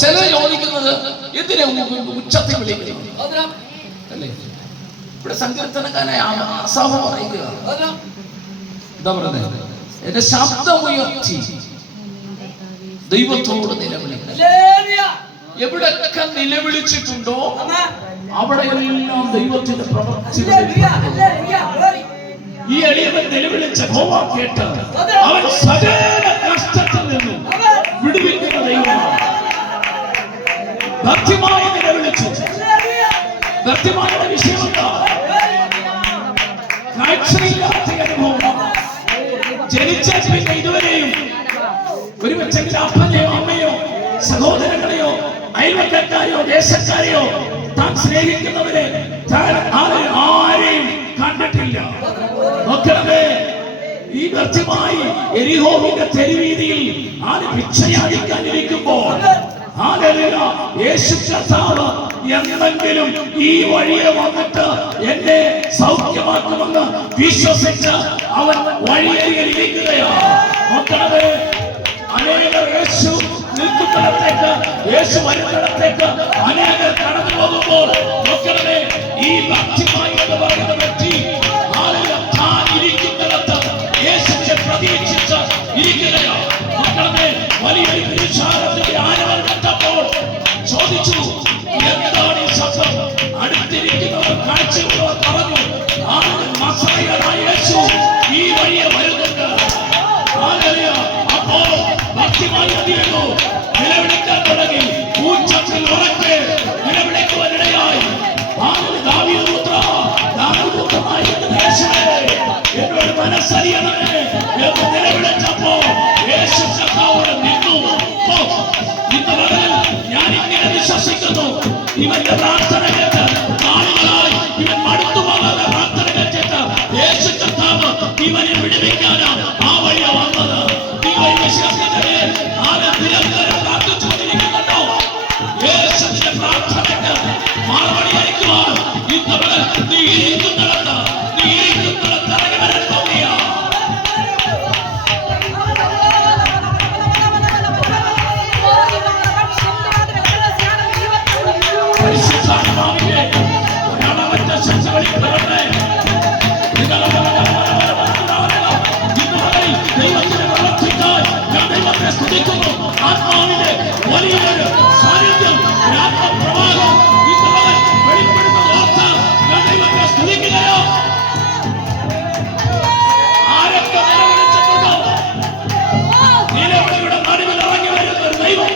ചിലർ ചോദിക്കുന്നത് എന്തിനാ ഉച്ചത്തിൽ വിളിക്കുന്നത് അല്ലേ? ഇവിടെ സങ്കീർത്തനക്കാരനായ ആസാഫ് പറയുക എന്താ പറയുന്നത്? എന്റെ ശബ്ദമുയർത്തി ദൈവത്തോട് നിലവിളിക്കുക. എവിടെയൊക്കെ നിലവിളിച്ചിട്ടുണ്ടോ അവിടെയെല്ലാം ദൈവത്തിന്റെ പ്രവൃത്തി. ഈ എളിയവൻ നിലവിളിച്ച യഹോവ കേട്ട് അവൻ സകല കഷ്ടത്തിൽ നിന്നും വിടുവിക്കുന്ന ദൈവമാണ്. ഭക്തിമായി നിലവിളിച്ചു. ഭക്തിമായുടെ വിഷയമെന്താ? കാഴ്ചയില്ലാത്ത അനുഭവം. ജനിച്ച പിന്നെ ഇതുവരെയും ഒരു പക്ഷെങ്കിൽ അപ്പനെയോ അമ്മയോ സഹോദരങ്ങളെയോ അയൽവക്കക്കാരെയോ ദേശക്കാരെയോ താൻ സ്നേഹിക്കുന്നവരെ ആരെയും കണ്ടിട്ടില്ല. നോക്കണമേ, ഈ വ്യക്തമായി എരിഹോവിന്റെ തെരുവീതിയിൽ ആര് ഭിക്ഷയായിരിക്കാനിരിക്കുമ്പോൾ യേശു കർത്താവ് എന്തെങ്കിലും ഈ വഴിയെ വന്നിട്ട് എന്നെ സൗഖ്യമാക്കുമെന്ന് വിശ്വസിച്ച് അവൻ വഴിയരികിലിരിക്കുകയാണ്. നോക്കണമേ, അനേകർ യേശു നിൽക്കുന്നിടത്തേക്ക്, യേശു വരുന്നിടത്തേക്ക് അനേകർ കടന്നു പോകുമ്പോൾ നോക്കണമേ, ഈ ഭക്തിമായി എന്ന് പറയുന്ന വ്യക്തി താൻ ഇരിക്കുന്നിടത്ത് യേശുവിനെ പ്രതീക്ഷിച്ച് ഇരിക്കുകയാണ്. നോക്കണമേ, വലിയൊരു പുരുഷാരത്തിന്റെ ആരവം കണ്ടപ്പോൾ ചോദിച്ചു, എന്താണ് ഈ ശബ്ദം? അടുത്തിരിക്കുന്നവർ കാഴ്ചയുള്ളവർ പറഞ്ഞു, നസറേയനായ യേശു ഈ വഴിയെ വരുന്നുണ്ട്. അപ്പോൾ ഭക്തിമായി അതിരുന്നു നിലവിളിക്കാൻ തുടങ്ങി. ഉച്ചത്തിൽ ഉറക്കെ നിലവിളിക്കുവാനിടയായി എന്നോട് മനസ്സറിയണമേ എന്ന് നിലവിളിച്ചപ്പോ യേശു കർത്താവോട് നിന്നു. ഇന്ന് ഞാൻ ഇങ്ങനെ വിശ്വസിക്കുന്നു, ഇവന്റെ പ്രാർത്ഥന കേട്ട് നാളുകളായി ഇവൻ മടുത്തു പോകാതെ പ്രാർത്ഥന കേട്ടിട്ട് യേശു കർത്താവ് ഇവനെ വിടുവിക്കാനാണ് ആ വഴിയ വന്നത്. ഇവൻ വിശ്വസിക്കുന്നവരെ നിരന്തരം പ്രാർത്ഥിച്ചുകൊണ്ടിരിക്കുന്നുണ്ടോ? യേശുവിന്റെ പ്രാർത്ഥനയ്ക്ക് മറുപടി അയക്കുവാൻ ഇന്നവരെ നീ ഇരിക്കുന്നിടത്ത് ഇറങ്ങി വരാൻ പോകുകയാ. പരിശുദ്ധാത്മാവിനെ ഒരാളവന്റെ ശബ്ദങ്ങളിൽ പിറന്നേ ദൈവത്തിന്റെ പ്രവർത്തിക്കാൻ ഞാൻ ദൈവത്തെ സ്തുതിക്കുന്നു. ആത്മാവിന്റെ വലിയൊരു സാന്നിധ്യം, ആത്മപ്രവാഹം ഇന്നവൻ വെളിപ്പെടുന്നത് ഓർത്ത് ഞാൻ ദൈവത്തെ സ്തുതിക്കുകയോ. ആരൊക്കെ നിലവിളിച്ചിട്ടുണ്ടോ? നിലവിളിയുടെ നടുവിൽ ഇറങ്ങി വരുന്ന ഒരു ദൈവം.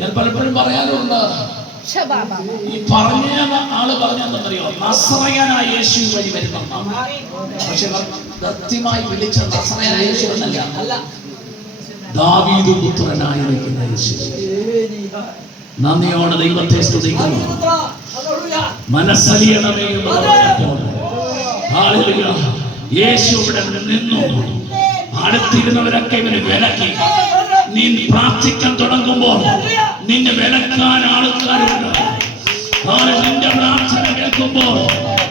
ഞാൻ പലപ്പോഴും പറയാറുണ്ട്, ഈ പറഞ്ഞ ആള് പറഞ്ഞെന്നറിയോ, നസറേയനായ യേശു വഴി വരുന്ന. പക്ഷെ കൃത്യമായി വിളിച്ച നസറേയനായ യേശു എന്നല്ല, ദാവീദ് പുത്രനായിരിക്കുന്ന യേശു. നന്ദിയോടെ ദൈവത്തെ സ്തുതിക്കുന്നു. മനസ്സലിയണമേ എന്ന് പറഞ്ഞപ്പോൾ യേശു ഇവിടെ നിന്നു. അടുത്തിരുന്നവരൊക്കെ ഇവന് വിലക്കി. നീ പ്രാർത്ഥിക്കാൻ തുടങ്ങുമ്പോൾ നിന്നെ വിലക്കാൻ ആൾക്കാരുണ്ട്. നിന്റെ പ്രാർത്ഥന കേൾക്കുമ്പോൾ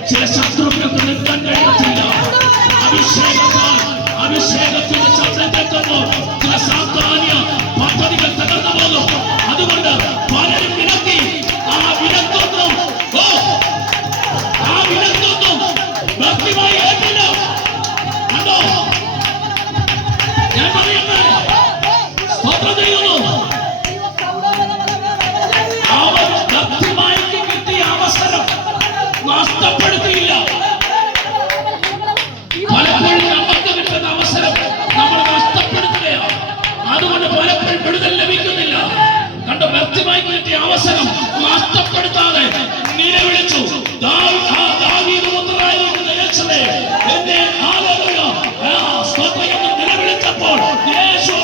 ചില ശത്രുക്കൾക്ക് നിൽക്കാൻ കഴിയത്തില്ല. അഭിഷേകത്തിന്റെ ശബ്ദം കേൾക്കുമ്പോൾ ചില സാധാന്യ പദ്ധതികൾ തകർന്നു പോകും. അതുകൊണ്ട് പലരും വിലക്കി. ആ വിലക്കൊന്നും ഭക്തിമായി ഏറ്റില്ല. കണ്ടോ, ഞാൻ പറയുന്നത് സ്തോത്രം ചെയ്യുന്നു. അവർ ഭക്തിമായിക്ക് കിട്ടിയ അവസരം നഷ്ടപ്പെടുത്തിയില്ല. പലപ്പോഴും നമുക്ക് കിട്ടുന്ന അവസരം നമ്മൾ നഷ്ടപ്പെടുത്തുകയാണ്. അതുകൊണ്ട് പലപ്പോഴും വിടുതൽ ലഭിക്കുന്നില്ല. കണ്ടോ, ഭക്തിമായി കിട്ടിയ അവസരം നഷ്ടപ്പെടുത്താതെ നിലവിളിച്ചു. ദാവീദ് പുത്രനായിരിക്കുന്ന യേശുവേ, എന്നെ സ്തോത്രം എന്ന് നിലവിളിച്ചപ്പോൾ യേശു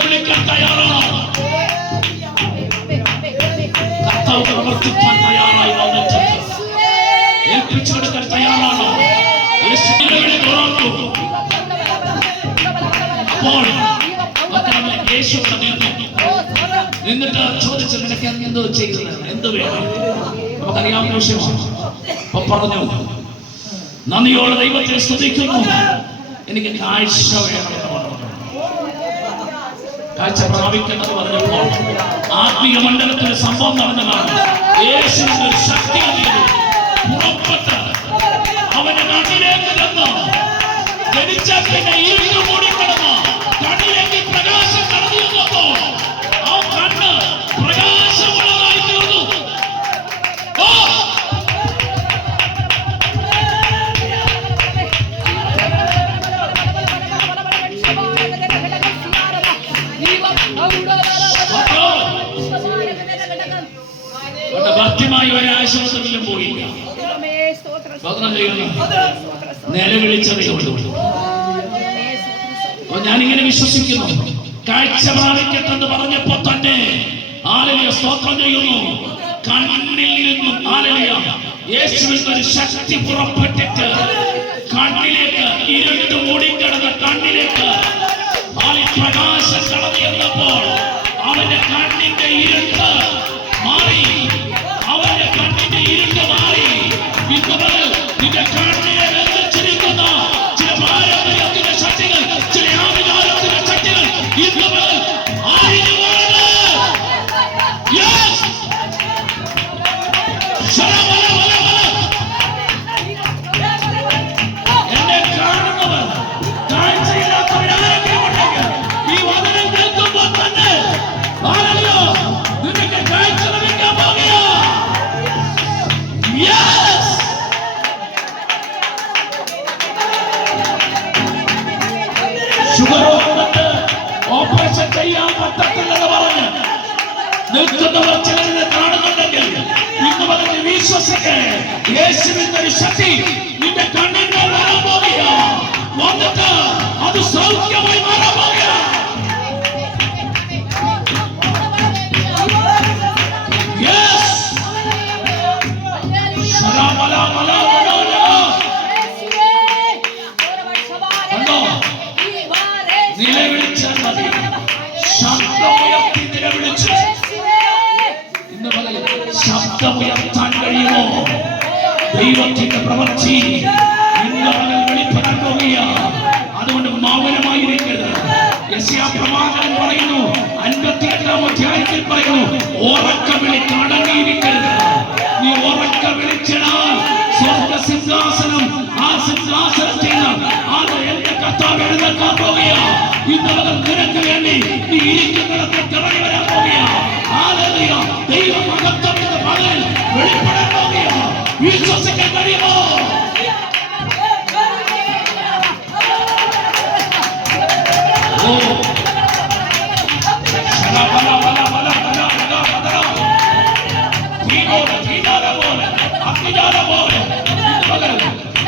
നിലവിളിക്കാൻ തയ്യാറാണ്. കർത്താവ് പ്രവർത്തിക്കാൻ തയ്യാറായി വന്നിട്ടുണ്ട്. ഏൽപ്പിച്ചു കൊടുക്കാൻ തയ്യാറാണ്. യേശു നിലവിളി തുറന്നു. അപ്പോൾ യേശു നിന്നിട്ട് ചോദിച്ചു, നിനക്ക് എന്തോ ചെയ്യുന്നത്, എന്ത് വേണം? നമുക്കറിയാവുന്ന വിഷയമാണ്. അപ്പൊ പറഞ്ഞു, നന്ദിയോടെ ദൈവത്തെ സ്തുതിക്കുന്നു, എനിക്ക് കാഴ്ച വേണമെന്ന് പറഞ്ഞു. കാഴ്ച പ്രാപിക്കുന്നത് പറഞ്ഞപ്പോൾ ആത്മീയ മണ്ഡലത്തിൽ സംഭവം നടന്നതാണ്. യേശുവിന്റെ ഒരു ശക്തി പുറപ്പെട്ട് അവന്റെ കണ്ണിലേക്ക് ചെന്ന് ജനിച്ച പിന്നെ ഇരുട്ട് മൂടിക്കിടന്ന് കണ്ണിലേക്ക് പ്രകാശം കടന്നു വന്നപ്പോൾ ആ കണ്ണ് പ്രകാശമുള്ളതായി തീർന്നു. ഭക്തിമായി ഒരു ആശുപത്രിയിലും പോയില്ല. നിലവിളിച്ചതേ ഉള്ളൂ. ഞാനിങ്ങനെ വിശ്വസിക്കുന്നു, കാഴ്ച പ്രാപിക്കട്ടെന്ന് പറഞ്ഞപ്പോ തന്നെ ഹല്ലേലൂയ സ്തോത്രം ചെയ്യുന്നു. കണ്ണിൽ നിന്നും ഹല്ലേലൂയ യേശുവിന്റെ ഒരു ശക്തി പുറപ്പെട്ടിട്ട് കണ്ണിലേക്ക്, ഇരുട്ട് മൂടിക്കിടന്ന കണ്ണിലേക്ക് പ്രകാശം കടന്നു ചെന്നപ്പോൾ അവന്റെ കണ്ണിന്റെ ഇരുട്ട് മാറി. അവന്റെ കണ്ണിന്റെ ഇരുട്ട് മാറി. നിന്റെ കണ്ണിനെ ബന്ധിച്ചിരിക്കുന്ന ചില പാരമ്പര്യത്തിന്റെ ശക്തികൾ, ചില ആഭിചാരത്തിന്റെ ശക്തികൾ ഇന്ന് ആയിരുന്നു. എന്നെ കാണുന്നവർ, കാഴ്ചയില്ലാത്തവരാരെങ്കിലും ഉണ്ടെങ്കിൽ ഈ വചനം കേൾക്കുമ്പോൾ തന്നെ നിനക്ക് കാഴ്ച ലഭിക്കാൻ പോകുക. ഷുഗർ വന്നിട്ട് ഓപ്പറേഷൻ ചെയ്യാൻ പറ്റത്തില്ലെന്ന് പറഞ്ഞ് നിൽക്കുന്നവർ ചിലരെ കാണുന്നുണ്ടെങ്കിൽ ഇന്ന് പറഞ്ഞ് വിശ്വസിക്കേ, യേശുവിന്റെ ഒരു ശക്തി നിന്റെ കണ്ണിന്റെ വരാൻ പോകുക. വന്നിട്ട് അത് സൗഖ്യമായി മാറാൻ പോകുക. നിലവിളിച്ചാൽ മതി. ശബ്ദമുയർത്തി നിലവിളിച്ച് ഇന്ന് പകൽ ശബ്ദമുയർത്താൻ കഴിയുമോ? ദൈവത്തിന്റെ പ്രവൃത്തി ഇന്ന് പകൽ വെളിപ്പെടാൻ പോകുകയാണ്. അതുകൊണ്ട് മൗനമായിരിക്കരുത്. യെശയ്യാ പ്രവാചകൻ പറയുന്നു, 58-ാം അധ്യായത്തിൽ പറയുന്നു, ഉറക്ക വിളിച്ച് അടങ്ങിയിരിക്കരുത്. നീ ഉറക്ക വിളിച്ചാൽ സ്വർഗ്ഗ സിംഹാസനം, ആ സിംഹാസനത്തിൽ അത് എന്റെ കർത്താവ് എഴുന്നേൽക്കാൻ പോകുകയാണ്. ഇന്ന് പകൽ നിനക്ക് വേണ്ടി നീ ഇരിക്കുന്നിടത്ത് തിറങ്ങി വരാൻ പോകുകയാണ്. ഹല്ലേലൂയ. ദൈവമഹത്വത്തിന്റെ പകൽ വെളിപ്പെടാൻ പോകുകയാണ്. വിശ്വസിക്കാൻ കഴിയുമോ?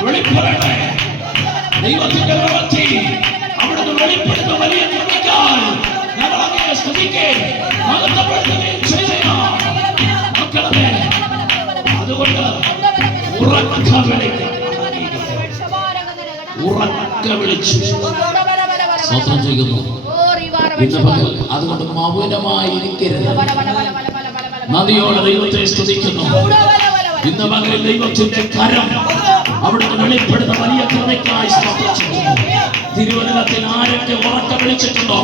വെളിപ്പെടട്ടെ ദൈവത്തിന്റെ പ്രവൃത്തി. അവിടുന്ന് വെളിപ്പെടുന്ന വലിയ കൃപയ്ക്കായി ഞങ്ങൾ അങ്ങയെ സ്തുതിക്കുകയും മഹത്വപ്പെടുത്തുകയും ചെയ്യുകയാണ്. മക്കളെ, അതുകൊണ്ട് ഉറക്ക വിളിച്ചു സ്വന്തം ചെയ്യുന്നു. അതുകൊണ്ട് മൗനമായി ഇരിക്കരുത്. നദിയോടെ ദൈവത്തെ സ്തുതിക്കുന്നു. ഇന്ന് പകൽ ദൈവത്തിന്റെ കരം അവിടുന്ന് വെളിപ്പെടുന്ന വലിയ കൃപയ്ക്കായി സ്തോത്രം ചെയ്യുന്നു. തിരുവചനത്തിൽ ആരൊക്കെ ഉറക്ക വിളിച്ചിട്ടുണ്ടോ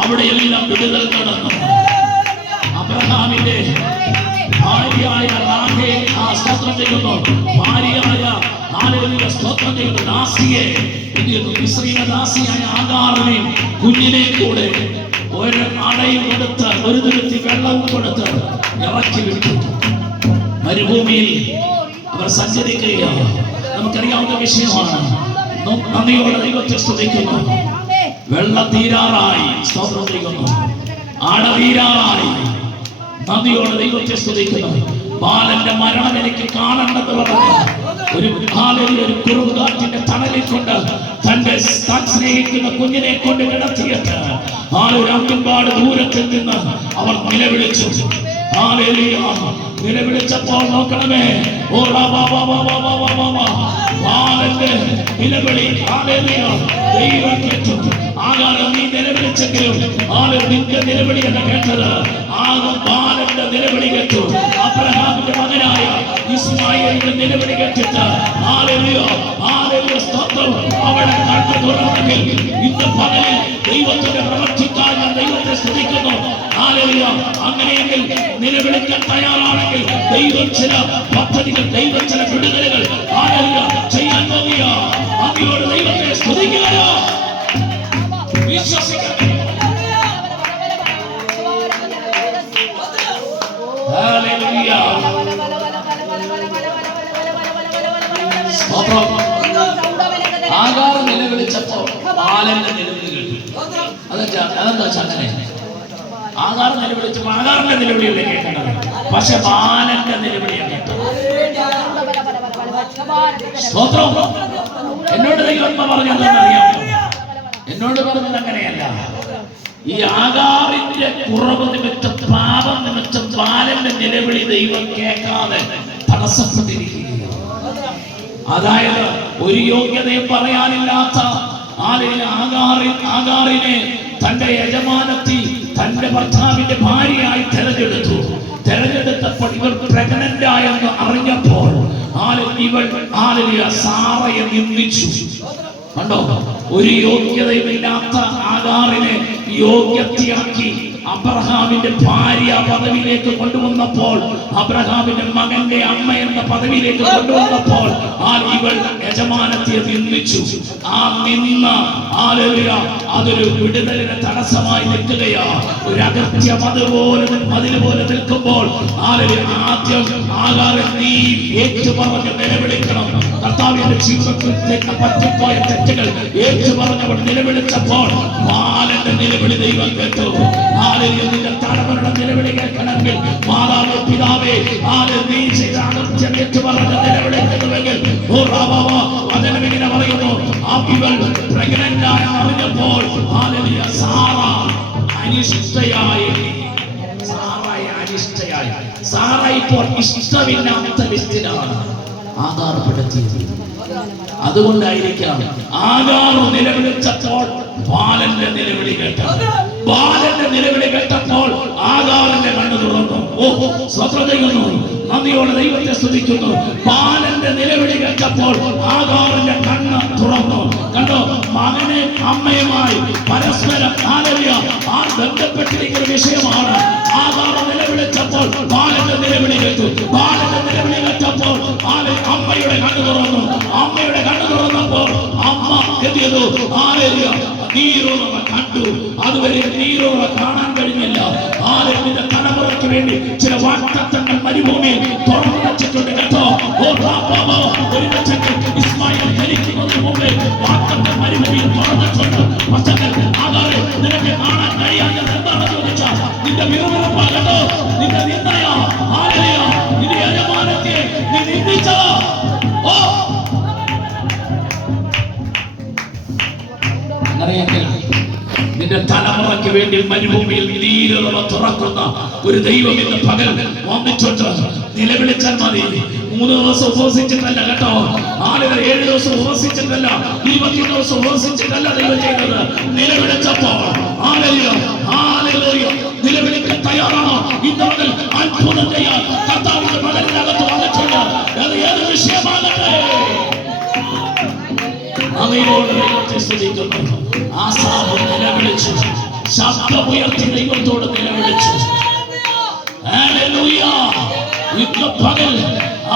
അവിടെയെല്ലാം വിടുതൽ നടന്നു. അബ്രഹാമിന്റെ ഭാര്യയായ റാഹേൽ സ്തോത്രം ചെയ്യുന്നു. ഭാര്യയായ ഹല്ലേലൂയ സ്തോത്രം ചെയ്യുന്നു. ദാസിയെ, മിസ്രയീമ ദാസിയായ ആഗാറിനെയും കുഞ്ഞിനെയും കൂടെ ഒരു അടയും കൊടുത്ത് ഒരു തുരുത്തി വെള്ളവും കൊടുത്ത് ഇറക്കി വിട്ടു. മരുഭൂമിയിൽ അവർ സഞ്ചരിക്കുകയാണ്. നമുക്കറിയാവുന്ന വിഷയമാണ്. നന്ദിയോടെ ദൈവത്തെ സ്തുതിക്കുന്നു. വെള്ളം തീരാറായി, സ്തോത്രം ചെയ്യുന്നു. അട തീരാറായി, നന്ദിയോടെ ദൈവത്തെ സ്തുതിക്കുന്നു. ബാലന്റെ മരണം എനിക്ക് കാണണ്ടെന്ന് പറഞ്ഞ് ഒരു കുറുകാറ്റിന്റെ തണലിൽ കൊണ്ട് തന്റെ സ്നേഹിക്കുന്ന കുഞ്ഞിനെ കൊണ്ട് കിടത്തിയിട്ട് ഒരുപാട് ദൂരത്തിൽ നിന്ന് അവർ നിലവിളിച്ചു. നിലവിളിച്ചപ്പോൾ നോക്കണമേ, ബാലന്റെ നിലവിളി ദൈവം കേട്ടു. ആകാരം നീ നിലവിളിച്ചെങ്കിലും നിന്റെ നിലവിളി എന്ന് കേട്ടത് ബാലന്റെ നിലവിളി കേട്ടു. അബ്രഹാമിന്റെ മകനായ ഇസ്മായിലിന്റെ നിലവിളി കേട്ടിട്ട് അവിടെ കണ്ടു തുറന്നെങ്കിൽ ഇന്ന് പകലിൽ ദൈവത്തിന്റെ പ്രവർത്തിക്കാൻ ഞാൻ ദൈവത്തെ സ്തുതിക്കുന്നു. അങ്ങനെയെങ്കിൽ നിലവിളിക്കാൻ തയ്യാറാണെങ്കിൽ ദൈവം ചില പദ്ധതികൾ, ദൈവം ചില വിടുതലുകൾ ചെയ്യാൻ പോകുക. അങ്ങയോട് ദൈവത്തെ സ്തുതിക്കുകയോ വിശ്വസിക്കുക. ആകാർ നിലവിളിച്ചപ്പോ ബാലന്റെ നിലവിളി കേട്ടു. അതെന്താ അങ്ങനെ? ആകാർ നിലവിളിച്ചപ്പോ ആകാറിന്റെ നിലവിളിയല്ലേ കേൾക്കേണ്ടത്, പക്ഷെ ബാലന്റെ നിലവിളിയാണ് കേട്ടത്. സ്തോത്രം. എന്നോട് ദൈവം പറഞ്ഞതെന്നറിയാമോ? എന്നോട് പറഞ്ഞത് അങ്ങനെയല്ല. ഈ ആകാറിന്റെ കുറവ് നിമിത്തം, പാപം നിമിത്തം ബാലന്റെ നിലവിളി ദൈവം കേൾക്കാതെ തടസ്സപ്പെട്ടിരിക്കുകയാണ്. അതായത് ഒരു യോഗ്യതയും പറയാനില്ലാത്ത ആകാറിനെ തന്റെ യജമാനത്തി തന്റെ ഭർത്താവിന്റെ ഭാര്യയായി തെരഞ്ഞെടുത്തപ്പോൾ ഇവർ പ്രഗ്നന്റ് ആയെന്ന് അറിഞ്ഞപ്പോൾ ഇവൾ സാറയെ നിന്ദിച്ചു. കണ്ടോ? ഒരു യോഗ്യതയുമില്ലാത്ത ആകാറിനെ യോഗ്യതയാക്കി അബ്രഹാമിന്റെ ഭാര്യ പദവിയിലേക്ക് കൊണ്ടുവന്നപ്പോൾ, അബ്രഹാമിന്റെ മകന്റെ അമ്മ എന്ന പദവിയിലേക്ക് കൊണ്ടുവന്നപ്പോൾ ഇവൾ യജമാനത്തെ നിന്ദിച്ചു. ആ നിന്ന അതൊരു വിടുതലിന് തടസ്സമായി നിൽക്കുകയാ. ഒരു അകത്യം അതുപോലെ നിൽക്കുമ്പോൾ ആദ്യം ആകാരം നീ ഏറ്റുപറഞ്ഞ് നിലവിളിക്കണം. കർത്താവിന്റെ ജീവിതത്തിൽ പറ്റിപ്പോയ തെറ്റുകൾ ഏറ്റുപറഞ്ഞവൾ നിലവിളിച്ചപ്പോൾ ബാലന്റെ നിലവിളി ദൈവം കേട്ടു. നിന്റെ തലവരുടെ നിലവിളി കേൾക്കണമെങ്കിൽ മാതാവ് പിതാവേ നീ ചെയ്ത അകത്യം ഏറ്റുപറഞ്ഞ് നിലവിളിക്കുന്നുവെങ്കിൽ അതിനെ പറയുന്നു. ഇവൾ പ്രഗ്നന്റ് ആയി അറിഞ്ഞപ്പോൾ സാറ അനിഷ്ടയായി. സാറ ഇപ്പോൾ ഇഷ്ടമില്ലാത്ത ലിസ്റ്റിലാണ് ആധാരപ്പെടുത്തിയത്. അതുകൊണ്ടായിരിക്കാം ആകാർ നിലവിളിച്ചപ്പോൾ ബാലന്റെ നിലവിളി കേട്ടത്. ബാലന്റെ നിലവിളി കേട്ടപ്പോൾ ആകാറിന്റെ കണ്ണു തുറന്നു. സ്വതന്ത്ര ചെയ്യുന്നു, നന്ദിയോടെ ദൈവത്തെ സ്തുതിക്കുന്നു. ബാലന്റെ നിലവിളി കേട്ടപ്പോൾ ആകാറിന്റെ കണ്ണ് തുറന്നു. കണ്ടോ? മകനെ അമ്മയുമായി പരസ്പരം ബന്ധപ്പെട്ടിരിക്കുന്ന വിഷയമാണ്. ആകാർ നിലവിളിച്ചപ്പോൾ ബാലന്റെ നിലവിളി കേട്ടു. ബാലന്റെ നിലവിളി കേട്ടപ്പോൾ അമ്മയുടെ കണ്ണു തുറന്നു. അമ്മയുടെ കണ്ണു തുറന്നപ്പോൾ അമ്മ എന്ത് ചെയ്തു? നീരോറ കണ്ടു. അതുവരെ നീരോറ കാണാൻ കഴിഞ്ഞില്ല. നിന്റെ തലമുറയ്ക്ക് വേണ്ടി ചില വാഗ്ദത്തങ്ങൾ മരുഭൂമിയിൽ തുറന്നു വച്ചിട്ടുണ്ട് കേട്ടോ. ഒരു ലക്ഷങ്ങൾ ഇസ്മായിൽ ധരിക്കുന്നതിന് മുമ്പേ വാഗ്ദത്തം മരുഭൂമിയിൽ തുറന്നിട്ടുണ്ട്. പക്ഷേ ആകാരെ നിനക്ക് കാണാൻ കഴിയാത്തത് എന്താണെന്ന് ചോദിച്ചാൽ നിന്റെ വിവരപ്പാകട്ടോ, നിന്റെ നിന്ദയ, നിന്റെ യജമാനത്തെ നീ നിന്ദിച്ചോ. നിന്റെ തലമുറയ്ക്ക് വേണ്ടി മരുഭൂമിയിൽ നീരുറവ തുറക്കുന്ന ഒരു ദൈവം ഇന്ന് പകൽ വന്നിട്ടുണ്ട്. നിലവിളിച്ചാൽ മതി. 3 ദിവസം ഉപവസിച്ചിട്ടല്ല കേട്ടോ. 7 ദിവസം ഉപവസിച്ചിട്ടല്ല, 20 ദിവസം ഉപവസിച്ചിട്ടല്ല ദൈവം ചെയ്തത്. നിലവിളിച്ചപ്പോൾ നിലവിളിക്കാൻ തയ്യാറാണോ? ഇന്ന് മുതൽ അത്ഭുതം ചെയ്യാൻ കർത്താവിന്റെ മകനിനകത്ത് വന്നിട്ടുണ്ട്. അത് ഏത് വിഷയമാകട്ടെ ദൈവത്തെ സ്തുതിക്കുന്നു. ആസാഫ് നിലവിളിച്ചു, ശബ്ദമുയർത്തി ദൈവത്തോട് നിലവിളിച്ചു. ഹല്ലേലൂയ. ഇന്ന് പകൽ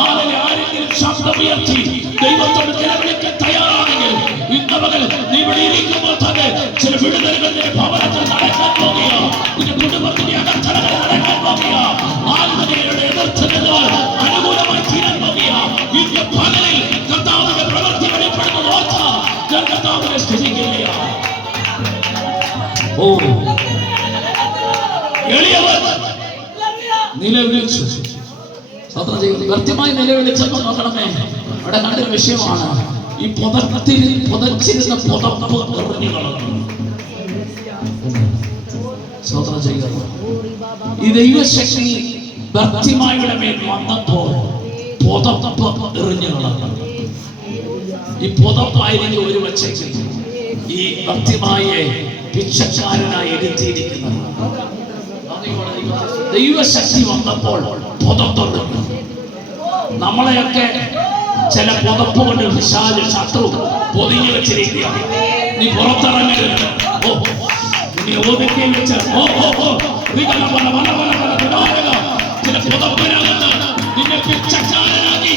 ആരെങ്കിലും ശബ്ദമുയർത്തി ദൈവത്തോട് നിലവിളിക്കാൻ തയ്യാറാണെങ്കിൽ ഇന്ന് പകൽ നീ ഇവിടെ ഇരിക്കുമ്പോൾ തന്നെ ചില വിടുതലുകൾ നിന്റെ ഭവനത്തിൽ നടക്കാൻ പോകുക. നിന്റെ കുടുംബത്തിന്റെ അകത്തളകൾ നടക്കാൻ പോകുക. ആത്മീയരുടെ എതിർത്തലുകൾ അനുകൂലമായി തീരാൻ പോകുക. ഇന്ന് പകലിൽ കർത്താവിന്റെ പ്രവൃത്തി വെളിപ്പെടുന്നത് ഓർത്ത് കർത്താവിനെ സ്തുതിക്കുകയാണ്. എളിയവർ നിലവിളിച്ചു. കൃത്യമായി നിലവിളിച്ചപ്പോൾ നോക്കണമേ, അവിടെ കണ്ടൊരു വിഷയമാണ്. ഈ പുതച്ചിരുന്ന പുതപ്പ് എറിഞ്ഞു കളഞ്ഞു. സ്വതന്ത്രം ചെയ്യുക. ഈ ദൈവശക്തി ഭർത്തിമായുടെ മേൽ വന്നപ്പോൾ പുതപ്പ് എറിഞ്ഞു കളഞ്ഞു. ഈ പുതപ്പായിരിക്കും ഒരു പക്ഷേ ഈ ഭർത്തിമായെ ഭിക്ഷക്കാരനായി എടുത്തിരിക്കുന്നത്. ദൈവശക്തി വന്നപ്പോൾ പുതത്തെറിഞ്ഞു. നമ്മളെയൊക്കെ ചില പുതപ്പ് കൊണ്ട് വിശാല ശത്രു പൊതിഞ്ഞു വെച്ചിരിക്കുക. നീ പുറത്തിറങ്ങരുത്. നീ ഒതുക്കി വെച്ച് ചില പുതപ്പിനകത്ത് നിന്നെ ഭിക്ഷക്കാരനാക്കി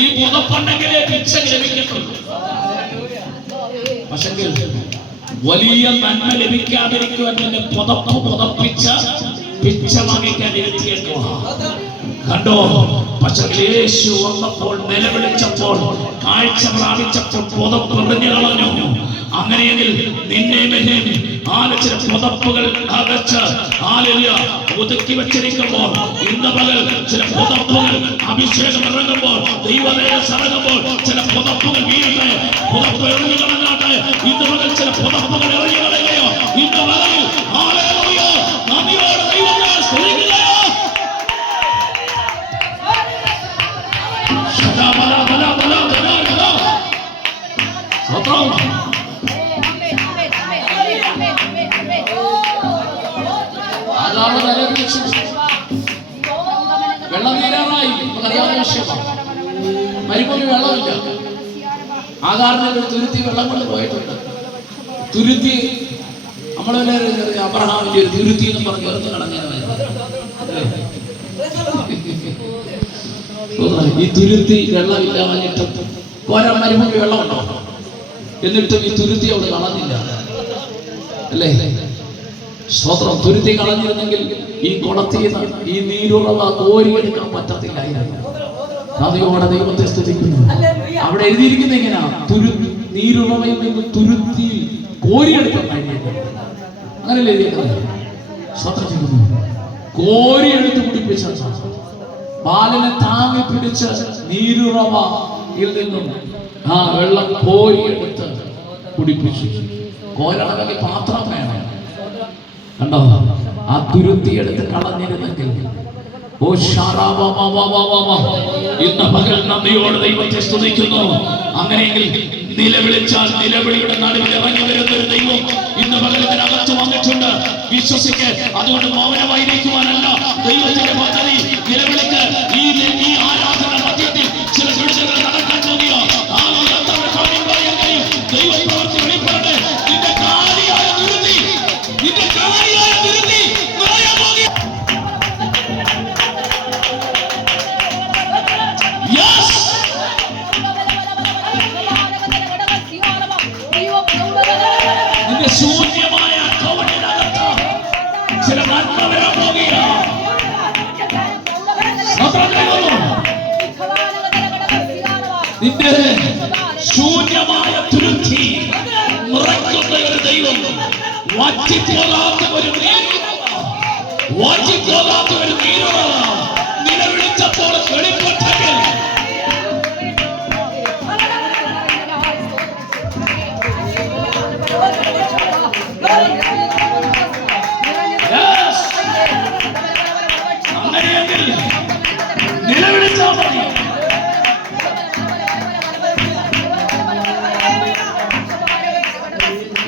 ഈ പുതപ്പുണ്ടെങ്കിലേ ഭിക്ഷ ലഭിക്കത്തുള്ളൂ. പക്ഷേ വലിയ നന്മ ലഭിക്കാതിരിക്കുവാൻ തന്നെ പുതപ്പിച്ച ഭിക്ഷ വാങ്ങിക്കാൻ ഇരുത്തിയേക്കുക. കണ്ടോ? പക്ഷേ യേശു വന്നപ്പോൾ നിലവിളിച്ചപ്പോൾ കാഴ്ച പ്രാപിച്ചപ്പോൾ പുതപ്പെറിഞ്ഞു കളഞ്ഞു. അങ്ങനെയെങ്കിൽ നിന്നെ ചില പുതപ്പുകൾ വെച്ച് ഒതുക്കി വെച്ചിരിക്കുമ്പോൾ ഇന്ന് പകൽ ചില പുതപ്പുകൾ അഭിഷേകം ഇറങ്ങുമ്പോൾ ദൈവതേജസ്സ് ഇറങ്ങുമ്പോൾ ചില പുതപ്പുകൾ വീഴട്ടെ. പുതപ്പ് എറിഞ്ഞു കളഞ്ഞാട്ടെ. ഇന്ന് പകൽ ചില പുതപ്പുകൾ എറിഞ്ഞു കളയുകയോ ഇന്ന് പകൽ നന്ദിയോടെ ദൈവത്തെ സ്തുതിക്കുകയോ. വെള്ളം തീരാറായി. നമുക്കറിയാവുന്ന വിഷയമാണ്. മരുഭൂമി വെള്ളമില്ല. ആകാറിന്റെ ഒരു തുരുത്തി വെള്ളം കൊണ്ട് പോയിട്ടുണ്ട്. തുരുത്തി നമ്മളെ അബ്രഹാമിന്റെ ഒരു തുരുത്തി എന്ന് പറഞ്ഞ് ഉയർന്നു കളഞ്ഞാൽ ഈ തുരുത്തി വെള്ളമില്ലാഞ്ഞിട്ടും പോരാ മരുഭൂമി വെള്ളമുണ്ടോ? എന്നിട്ടും ഈ തുരുത്തി അവിടെ കളഞ്ഞില്ല അല്ലേ? സ്തോത്രം. തുരുത്തി കളഞ്ഞിരുന്നെങ്കിൽ ഈ കുളത്തിൽ ഈ നീരുറവ കോരിയെടുക്കാൻ പറ്റത്തില്ലായിരുന്നു. നദിയോടെ ദൈവത്തെ സ്തുതിക്കുന്നു. അവിടെ എഴുതിയിരിക്കുന്ന എങ്ങനെയാ? നീരുറവയിൽ നിന്ന് തുരുത്തി കോരിയെടുക്കാൻ കഴിഞ്ഞില്ല. അങ്ങനെയല്ലേ എഴുതിയിരിക്കുന്നത്? സ്തോത്രം ചെയ്യുന്നു. കോരിയെടുത്ത് കുടിപ്പിച്ച ബാലനെ താങ്ങി പിടിച്ച നീരുറവയിൽ നിന്നും വെള്ളം കോരിയെടുത്ത് കുടിപ്പിച്ചു. കോരണമെങ്കിൽ പാത്രം വേണം. കണ്ടോ? ആ തുരുത്തി എടുത്ത് കളഞ്ഞിരുന്നെങ്കിൽ ഇന്ന് പകൽ നന്ദിയോട് ദൈവത്തെ സ്തുതിക്കുന്നു. അങ്ങനെയെങ്കിൽ നിലവിളിച്ചാൽ നിലവിളിയുടെ നടുവിൽ ഇറങ്ങി വരുന്ന ഒരു ദൈവം ഇന്ന് പകൽ ഇതിനകത്ത് വന്നിട്ടുണ്ട്. വിശ്വസിക്ക്. അതുകൊണ്ട് മൗനമായിരിക്കുവാനല്ല ദൈവത്തിന്റെ പദ്ധതി. നിലവിളിക്ക്. ഈ ആരാധന മധ്യത്തിൽ ചില വിടുതലുകൾ നടക്കാൻ തോന്നിയ കാര്യം പറയാൻ കഴിയും. ദൈവ പ്രവൃത്തി വെളിപ്പെടട്ടെ. നിന്റെ കാര്യായ നിരുത്തി ശൂന്യമായ അക്കൗണ്ടിനകത്ത് ചില നന്മ വരാൻ പോകുകയാണ്. നിന്റെ ശൂന്യമായ തുരുത്തി നിറയ്ക്കുന്ന ഒരു ദൈവം, വാറ്റിപ്പോകാത്ത ഒരു നീരുറവ നിലവിളിച്ചപ്പോൾ വെളിപ്പെട്ടെങ്കിൽ അങ്ങനെയെങ്കിൽ നിലവിളിച്ചാൽ മതി.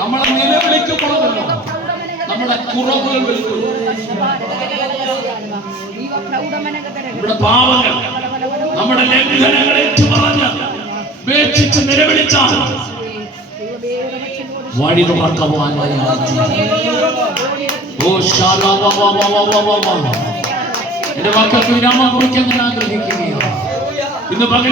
നമ്മളെ നിലവിളിക്കപ്പെടുമല്ലോ. നമ്മുടെ കുറവുകൾ വിളിക്കും. നമ്മുടെ പാവങ്ങൾ, നമ്മുടെ ലംഘനങ്ങൾ ഏറ്റുപറഞ്ഞ് ഉപേക്ഷിച്ച് നിലവിളിച്ചാൽ വഴി തുറക്കുവാൻ എന്റെ വാക്കൾക്ക് വിരാമം കുറിക്കാൻ ഞാൻ ആഗ്രഹിക്കുകയാണ്. ഇന്ന് പകൽ